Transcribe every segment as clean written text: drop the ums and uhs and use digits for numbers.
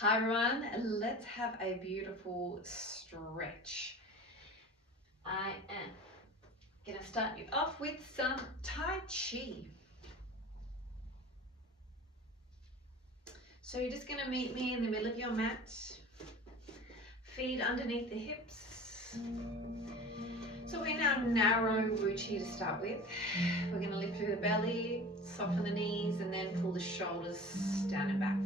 Hi everyone, let's have a beautiful stretch. I am going to start you off with some TaiChi. So you're just going to meet me in the middle of your mat, feet underneath the hips. So we're in our narrow Wuchi to start with. We're going to lift through the belly, soften the knees, and then pull the shoulders down and back.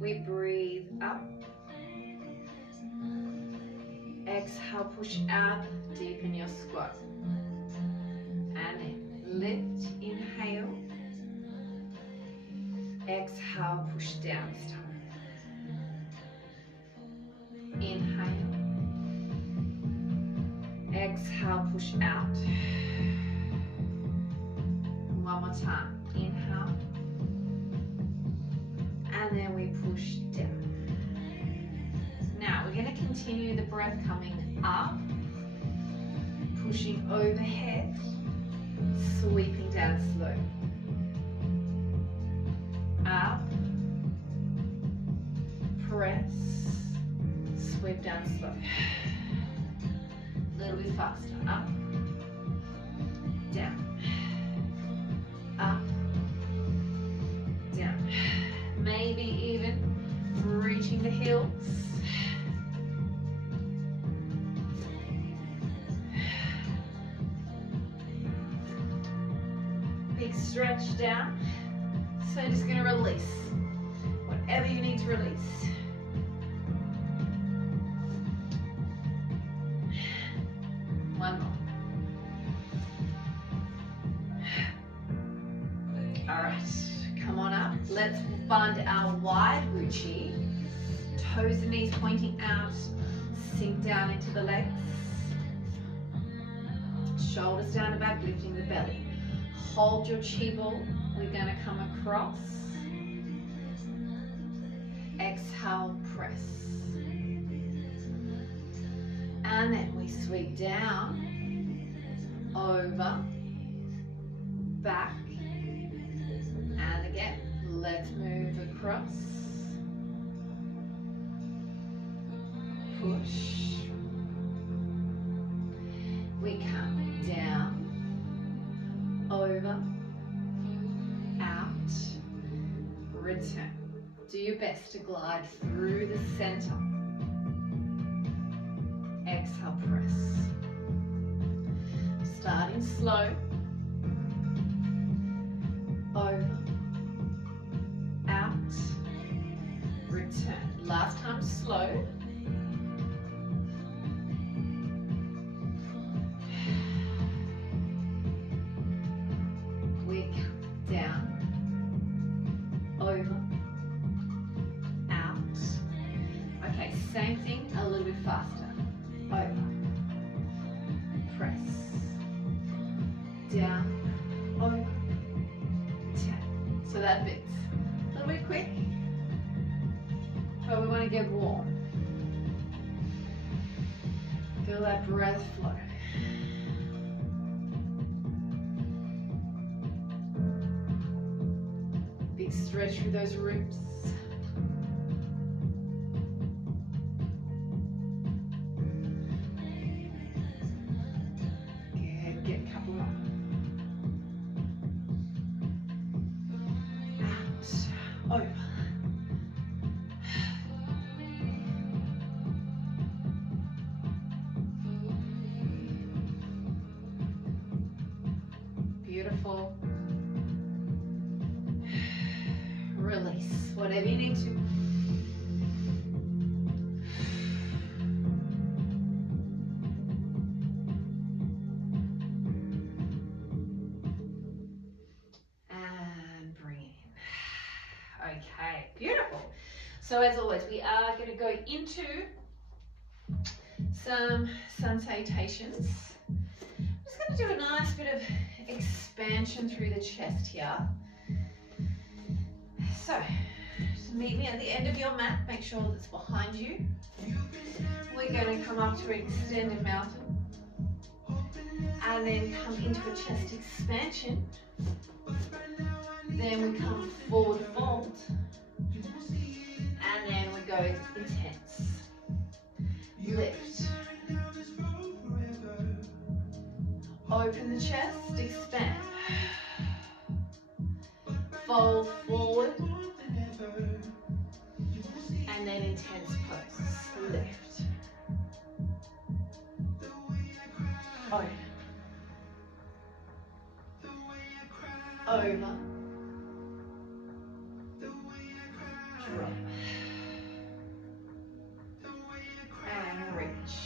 We breathe up. Exhale, push out, deepen your squat. And then lift, inhale. Exhale, push down this time. Inhale. Exhale, push out. One more time. Inhale. And then we push down. Now we're going to continue the breath coming up, pushing overhead, sweeping down slow. Up, press, sweep down slow. A little bit faster. Up, down, up, down. Maybe even reaching the heels. Big stretch down. So just going to release whatever you need to release. One more. All right, come on up. Let's find our wide Wuchi. Toes and knees pointing out. Sink down into the legs. Shoulders down and back, lifting the belly. Hold your chi ball. We're going to come across. Exhale, press. And then we sweep down, over, back, and again. Let's move across. Push. We come down, over, out, return. Do your best to glide through the center. Exhale, press. Starting slow. Over, out, return. Last time slow. We come down, over, out. Okay, same thing, a little bit faster. Over, press, down, over, down. So that fits. A little bit quick, but we want to get warm. Feel that breath flow. Big stretch through those ribs. Good, get a couple more. Out, over. Beautiful. Release, whatever you need to. And bring it in. Okay, beautiful. So as always, we are going to go into some sun salutations. I'm just going to do a nice bit of expansion through the chest here. So, just meet me at the end of your mat. Make sure that it's behind you. We're going to come up to an extended mountain. And then come into a chest expansion. Then we come forward fold. And then we go intense. Lift. Open the chest, expand. Fold forward. And then intense pose. Lift. Open. Over. Drop. And reach.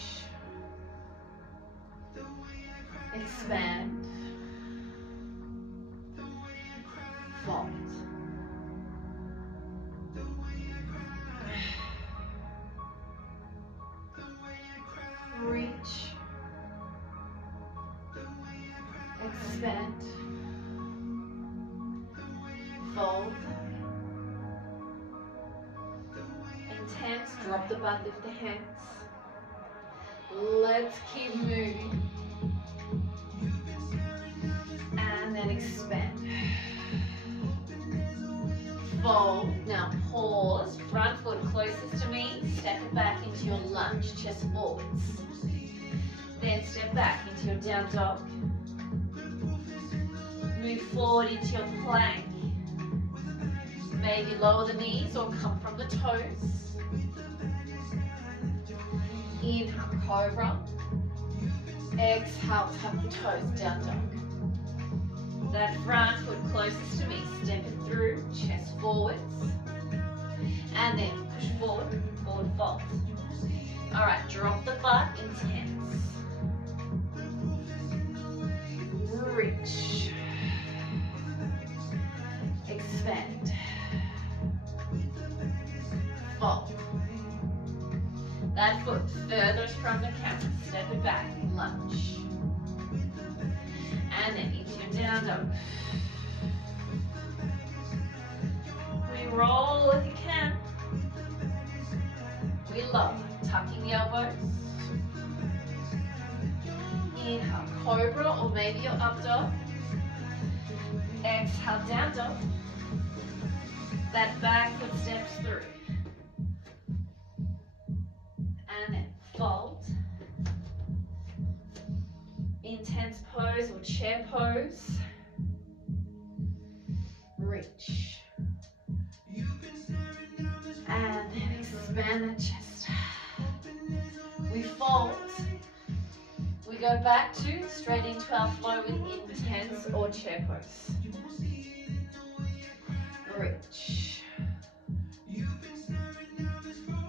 Expand. Fold. Reach. Expand. Fold. Intense. Drop the butt, lift the hands. Let's keep moving. And then expand. Fold. Now pause. Front foot closest to me. Step it back into your lunge. Chest forwards. Then step back into your down dog. Move forward into your plank. Maybe lower the knees or come from the toes. Inhale, cobra. Exhale, tuck the toes, down dog. That front foot closest to me, step it through, chest forwards. And then push forward, forward fold. Alright, drop the butt, intense. Reach. Expand. Fold. That foot furthest from the camera. Step it back, lunge. And then into your down dog. We roll if you can. We lower, tucking the elbows. Inhale, cobra, or maybe your up dog. Exhale, down dog. That back foot steps through. And then fold. Intense pose or chair pose. Reach. And then expand the chest. We fold. We go back to straight into our flow with intense or chair pose. Reach.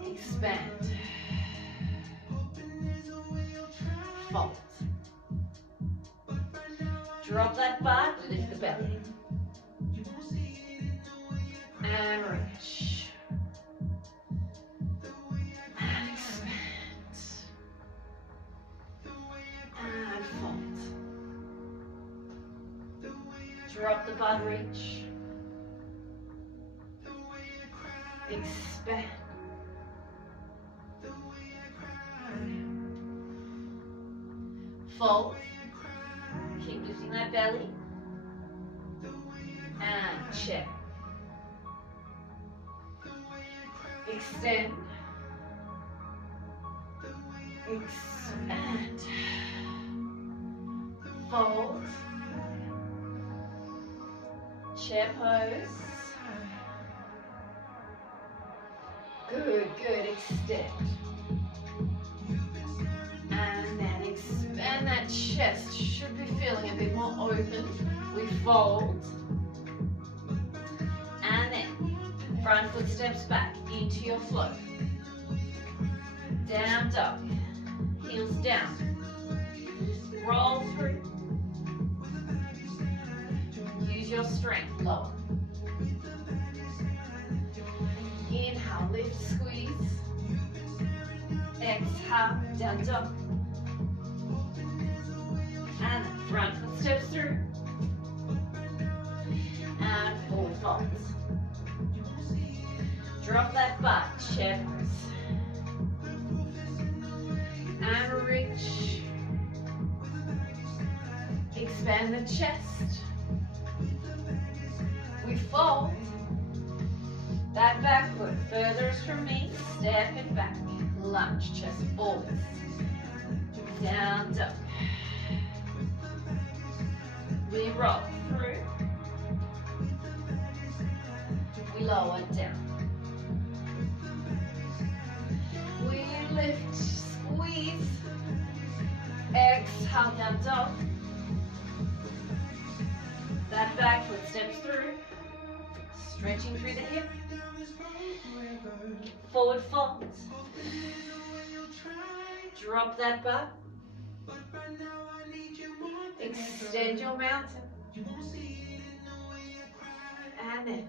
Expand. Fold. Drop that butt, lift the belly. And reach. And expand. And fold. Drop the butt, reach. Expand. Fold. Keep lifting that belly. And check. Extend. Expand. Fold. Chair pose. Good, good. Extend. And then expand that chest. Should be feeling a bit more open. We fold. And then front foot steps back into your flow. Down dog. Heels down. Roll through. Use your strength. Lower. Inhale, lift, squeeze. Exhale, down dog. And the front foot steps through. And forward folds. Drop that butt, chair pose. And reach. Expand the chest. We fold. That back foot furthest from me. Step it back. Lunge, chest forwards. Down, duck. We roll through. We lower down. We lift, squeeze. Exhale, down dog. That back foot steps through. Stretching through the hip. Forward fold. Drop that butt. Extend your mountain. And then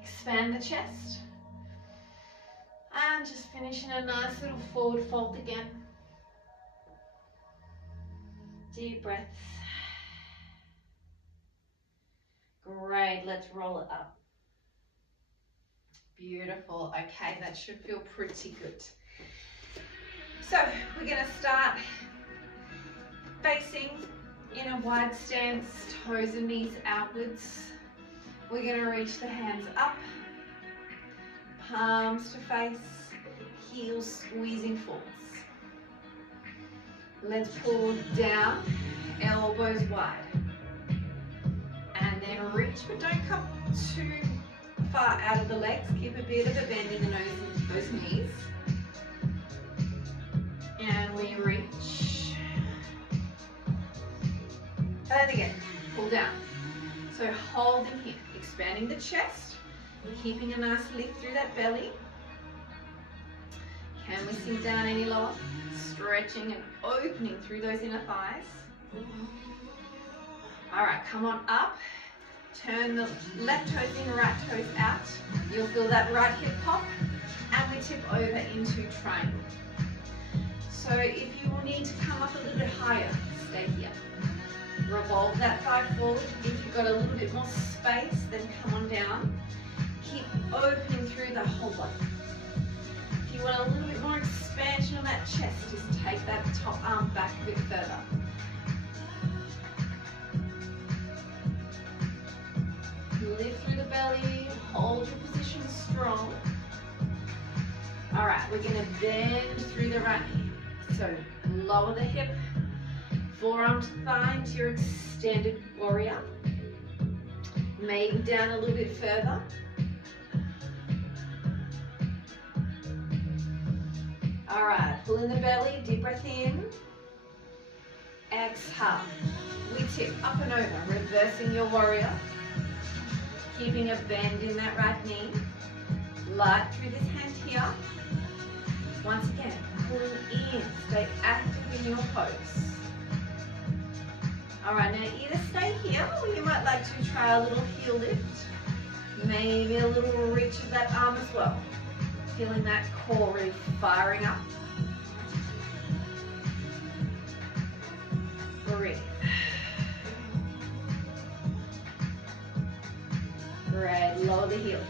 expand the chest. And just finish in a nice little forward fold again. Deep breaths. Great, let's roll it up. Beautiful. Okay, that should feel pretty good. So we're going to start facing in a wide stance, toes and knees outwards. We're going to reach the hands up, palms to face, heels squeezing forwards. Let's pull down, elbows wide. And then reach, but don't come too far out of the legs. Keep a bit of a bend in the nose and those knees. And we reach. And again, pull down. So hold in here, expanding the chest, keeping a nice lift through that belly. Can we sink down any lower? Stretching and opening through those inner thighs. All right, come on up. Turn the left toes in, right toes out. You'll feel that right hip pop. And we tip over into triangle. So if you will need to come up a little bit higher, stay here. Revolve that thigh forward. If you've got a little bit more space, then come on down. Keep opening through the whole body. If you want a little bit more expansion on that chest, just take that top arm back a bit further. Lift through the belly, hold your position strong. All right, we're going to bend through the right knee. So lower the hip, forearm to thigh into your extended warrior. Maybe down a little bit further. All right, pull in the belly, deep breath in. Exhale. We tip up and over, reversing your warrior. Keeping a bend in that right knee. Light through this hand here. Once again, pulling in. Stay active in your pose. All right, now either stay here or you might like to try a little heel lift. Maybe a little reach of that arm as well. Feeling that core really firing up. Breathe. Great, lower the heel.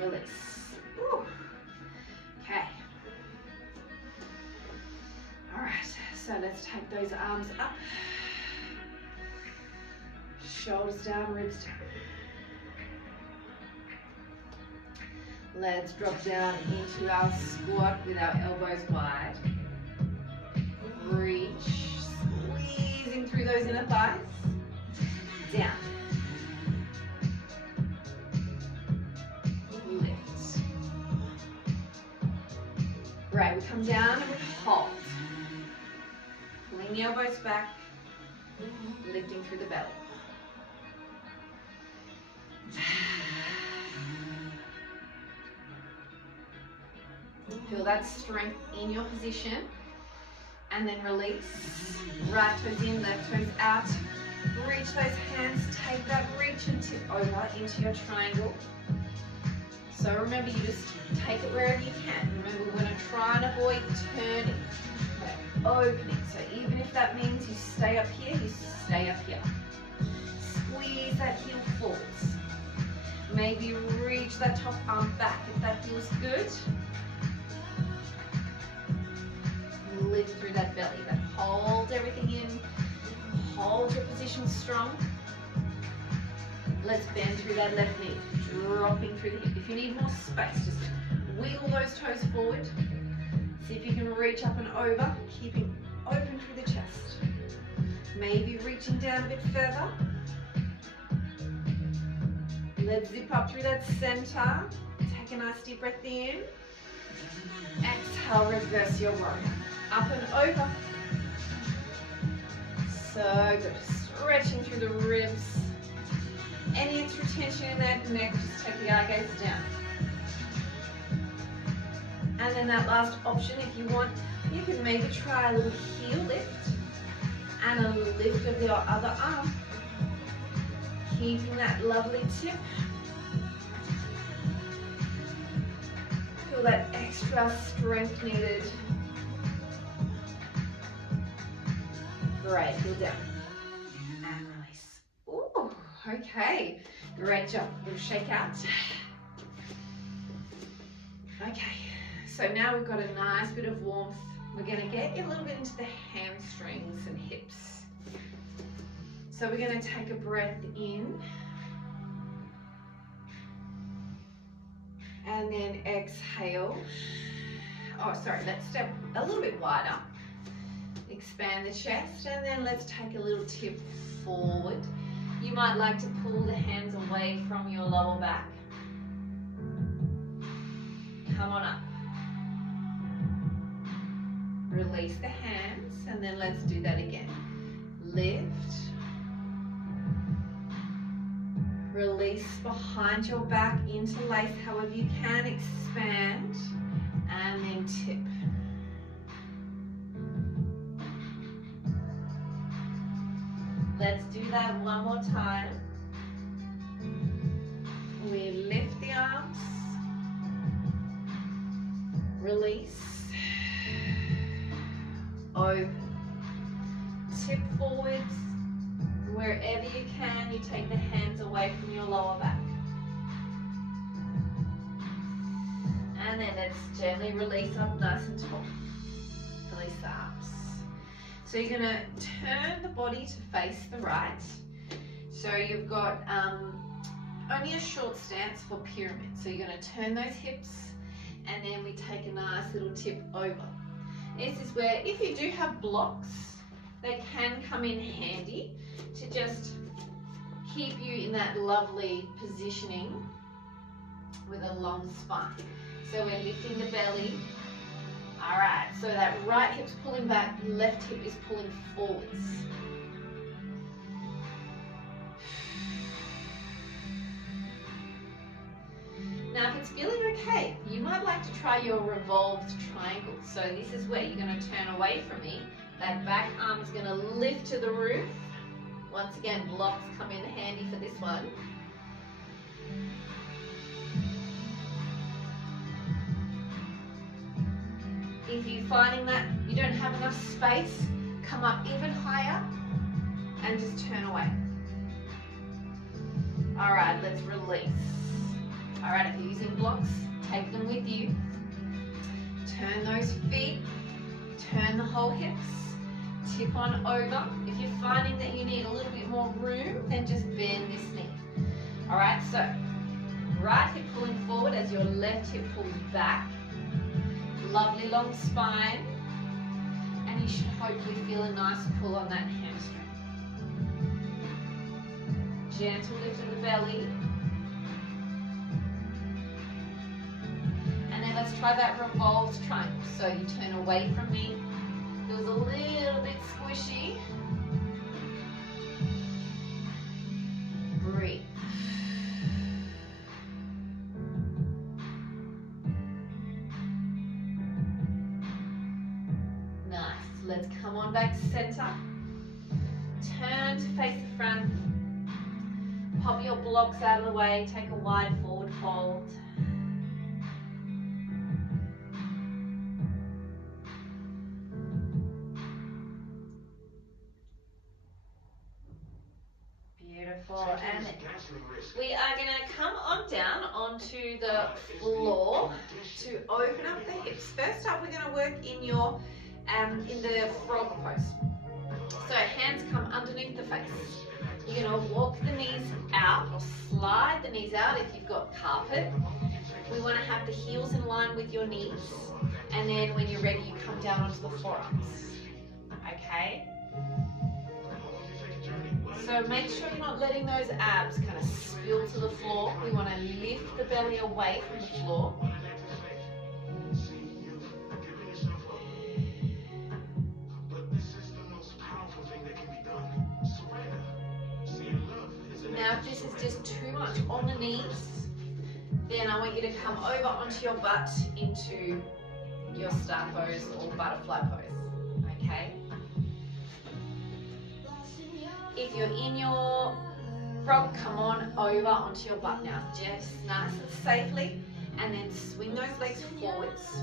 Release. Ooh. Okay. All right, so let's take those arms up. Shoulders down, ribs down. Let's drop down into our squat with our elbows wide. Reach, squeezing through those inner thighs. Down. Lift. Right, we come down and we hold. Pulling the elbows back, lifting through the belly. Feel that strength in your position. And then release. Right toes in, left toes out. Reach those hands, take that reach and tip over into your triangle. So remember, you just take it wherever you can. Remember, we're going to try and avoid turning. Okay, opening. So even if that means you stay up here, you stay up here. Squeeze that heel forwards. Maybe reach that top arm back if that feels good. Lift through that belly, but hold everything in. Hold your position. position strong. Let's bend through that left knee, dropping through the hip. If you need more space, just wiggle those toes forward. See if you can reach up and over, keeping open through the chest. Maybe reaching down a bit further. Let's zip up through that center. Take a nice deep breath in. Exhale, reverse your warrior. Up and over. So good. Stretching through the ribs. Any extra tension in that neck, just take the eye gaze down. And then that last option, if you want, you can maybe try a little heel lift and a lift of your other arm. Keeping that lovely tip. Feel that extra strength needed. Great, heel down. And release. Ooh, okay. Great job. Little shake out. Okay, so now we've got a nice bit of warmth. We're going to get a little bit into the hamstrings and hips. So we're going to take a breath in. And then exhale. Oh, sorry, let's step a little bit wider. Expand the chest, and then let's take a little tip forward. You might like to pull the hands away from your lower back. Come on up. Release the hands, and then let's do that again. Lift. Release behind your back, interlace however you can, expand, and then tip. Let's do that one more time. We lift the arms, release, open, tip forwards. Wherever you can, you take the hands away from your lower back. And then let's gently release up nice and tall. Release the arms. So you're going to turn the body to face the right. So you've got only a short stance for pyramid. So you're going to turn those hips, and then we take a nice little tip over. This is where, if you do have blocks, they can come in handy to just keep you in that lovely positioning with a long spine. So we're lifting the belly. All right, so that right hip's pulling back, left hip is pulling forwards. Now if it's feeling okay, you might like to try your revolved triangle. So this is where you're going to turn away from me. That back arm is going to lift to the roof. Once again, blocks come in handy for this one. If you're finding that you don't have enough space, come up even higher and just turn away. All right, let's release. All right, if you're using blocks, take them with you. Turn those feet, turn the whole hips. Tip on over. If you're finding that you need a little bit more room, then just bend this knee. All right, so right hip pulling forward as your left hip pulls back. Lovely long spine. And you should hopefully feel a nice pull on that hamstring. Gentle lift of the belly. And then let's try that revolved triangle. So you turn away from me. It was a little bit squishy. Breathe. Nice. Let's come on back to center. Turn to face the front. Pop your blocks out of the way. Take a wide forward fold. And we are going to come on down onto the floor to open up the hips. First up, we're going to work in your in the frog pose. So hands come underneath the face. walk the knees out or slide the knees out if you've got carpet. We want to have the heels in line with your knees, and then when you're ready, you come down onto the forearms. Okay? So make sure you're not letting those abs kind of spill to the floor. We want to lift the belly away from the floor. Now if this is just too much on the knees, then I want you to come over onto your butt into your star pose or butterfly pose, okay? If you're in your frog, come on over onto your butt now, just nice and safely, and then swing those legs forwards.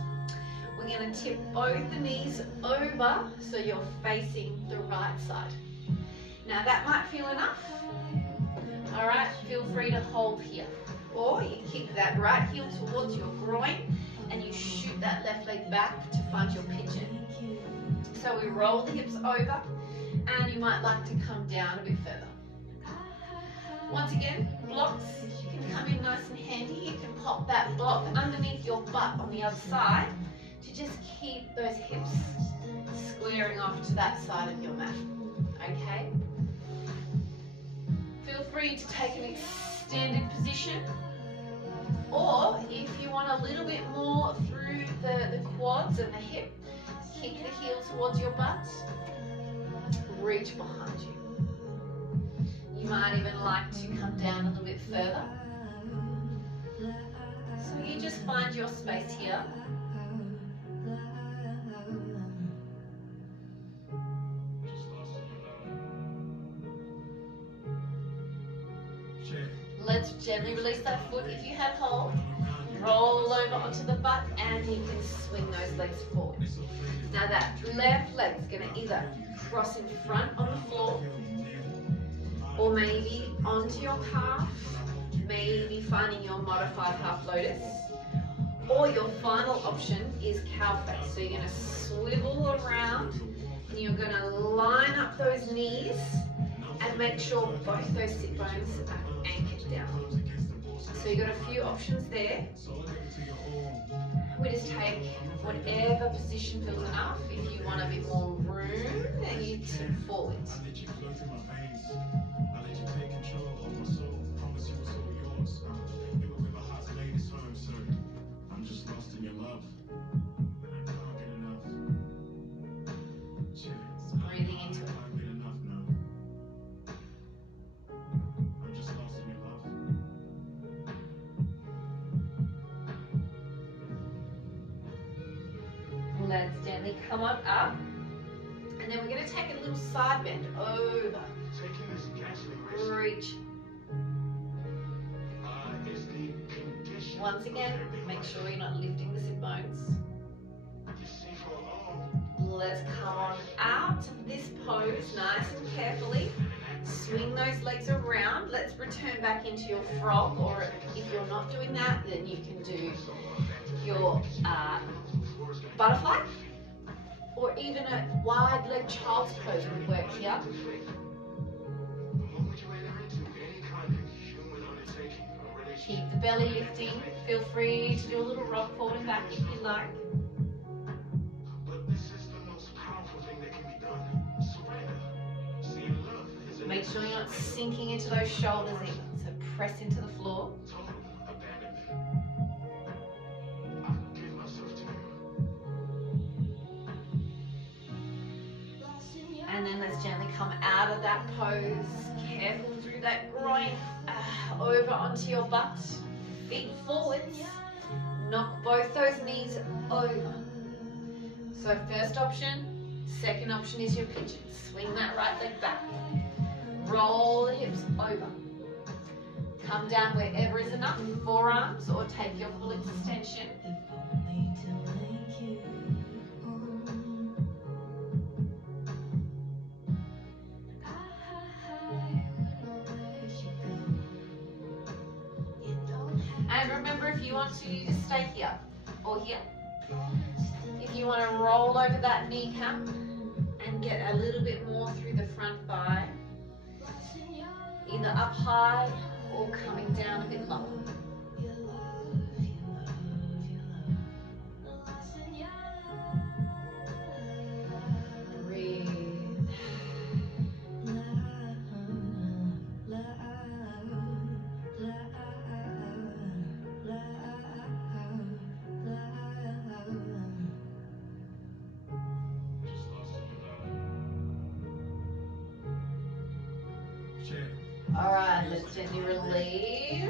We're going to tip both the knees over so you're facing the right side. Now that might feel enough. All right, feel free to hold here. Or you kick that right heel towards your groin and you shoot that left leg back to find your pigeon. So we roll the hips over, and you might like to come down a bit further. Once again, blocks can come in nice and handy. You can pop that block underneath your butt on the other side to just keep those hips squaring off to that side of your mat. Okay? Feel free to take an extended position, or if you want a little bit more through the quads and the hip, kick the heel towards your butt, reach behind you. You might even like to come down a little bit further. So you just find your space here. Let's gently release that foot if you have hold. Roll over onto the butt and you can swing those legs forward. Now that left leg's going to either cross in front on the floor, or maybe onto your calf, maybe finding your modified half lotus, or your final option is cow face. So you're going to swivel around and you're going to line up those knees and make sure both those sit bones are anchored down. So you've got a few options there. We just take whatever position feels enough. If you want a bit more room, then you tip forward. Breathing into it. Let's gently come on up, and then we're going to take a little side bend over. Reach. Once again, make sure you're not lifting the sit bones. Let's come on out of this pose nice and carefully. Swing those legs around. Let's return back into your frog, or if you're not doing that, then you can do your butterfly, or even a wide leg child's pose would work here. Keep the belly lifting. Feel free to do a little rock forward and back if you like. Make sure you're not sinking into those shoulders either, so press into the floor. And then let's gently come out of that pose, careful through that groin, over onto your butt, feet forwards, knock both those knees over. So first option, second option is your pigeon. Swing that right leg back, roll the hips over, come down wherever is enough, forearms, or take your full extension. And remember, if you want to, you just stay here or here. If you want to roll over that kneecap and get a little bit more through the front thigh, either up high or coming down a bit lower. Breathe. Alright, let's gently release.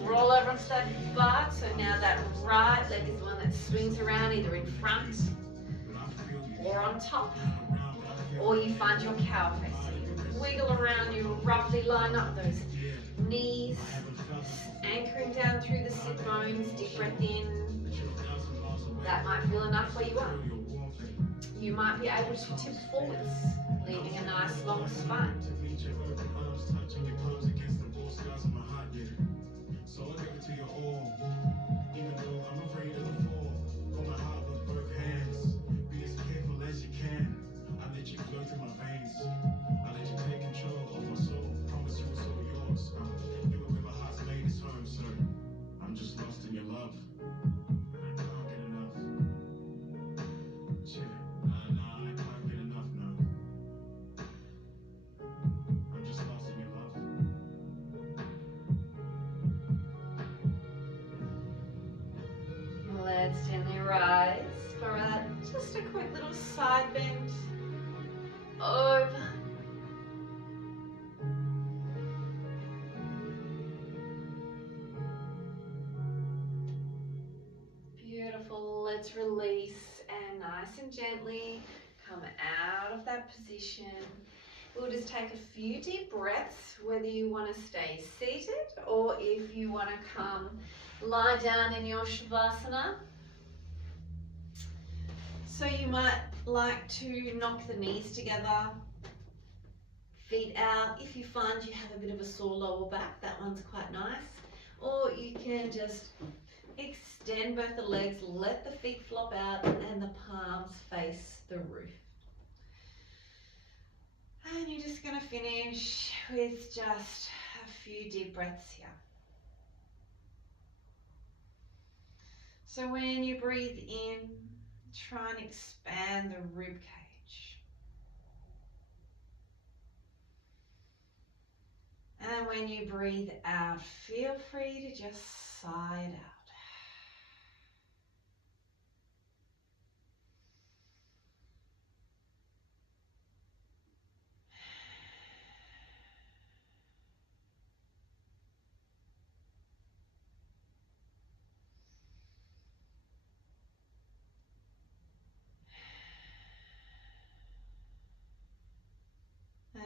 Roll over onto that butt. So now that right leg is the one that swings around either in front or on top. Or you find your cow face. So you wiggle around, you roughly line up those knees, anchoring down through the sit bones, deep breath in. That might feel enough where you are. You might be able to tip forwards, leaving a nice long spine. Let's gently rise for just a quick little side bend over. Beautiful. Let's release and nice and gently come out of that position. We'll just take a few deep breaths, whether you want to stay seated or if you want to come lie down in your Shavasana. So you might like to knock the knees together, feet out. If you find you have a bit of a sore lower back, that one's quite nice. Or you can just extend both the legs, let the feet flop out and the palms face the roof. And you're just going to finish with just a few deep breaths here. So when you breathe in, try and expand the rib cage. And when you breathe out, feel free to just sigh it out.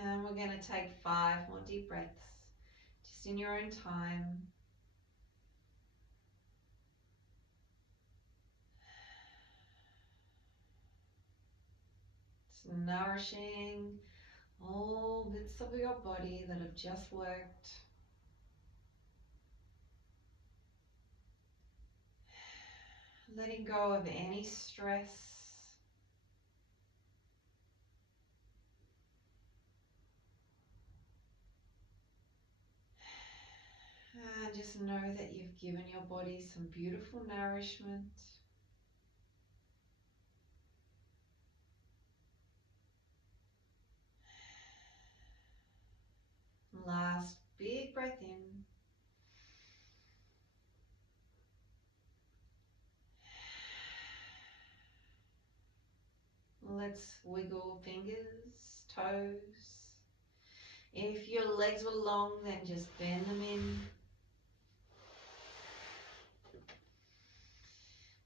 And we're going to take 5 more deep breaths, just in your own time. It's nourishing all bits of your body that have just worked. Letting go of any stress. And just know that you've given your body some beautiful nourishment. Last big breath in. Let's wiggle fingers, toes. If your legs were long, then just bend them in.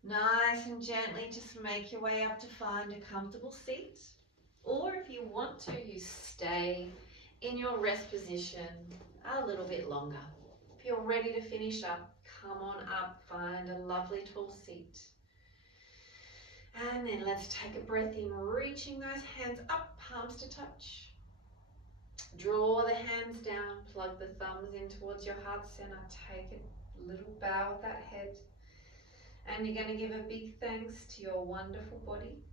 Nice and gently just make your way up to find a comfortable seat. Or if you want to, you stay in your rest position a little bit longer. If you're ready to finish up, come on up, find a lovely tall seat. And then let's take a breath in, reaching those hands up, palms to touch. Draw the hands down, plug the thumbs in towards your heart center, take a little bow of that head. And you're going to give a big thanks to your wonderful body,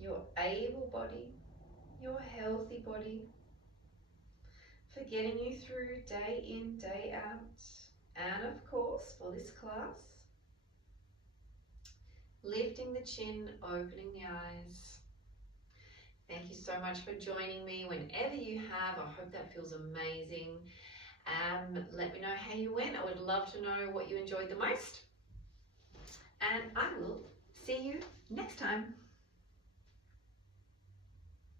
your able body, your healthy body, for getting you through day in, day out. And of course, for this class, lifting the chin, opening the eyes. Thank you so much for joining me whenever you have. I hope that feels amazing. Let me know how you went. I would love to know what you enjoyed the most. And I will see you next time.